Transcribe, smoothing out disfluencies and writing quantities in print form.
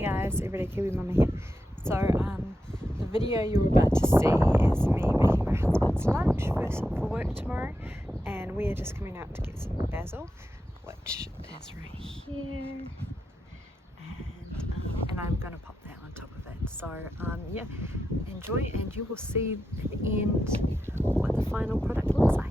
Hey guys, everyday Kiwi Mama here. So the video you're about to see is me making my husband's lunch for work tomorrow, and we are just coming out to get some basil, which is right here, and I'm going to pop that on top of it. So yeah, enjoy, and you will see at the end what the final product looks like.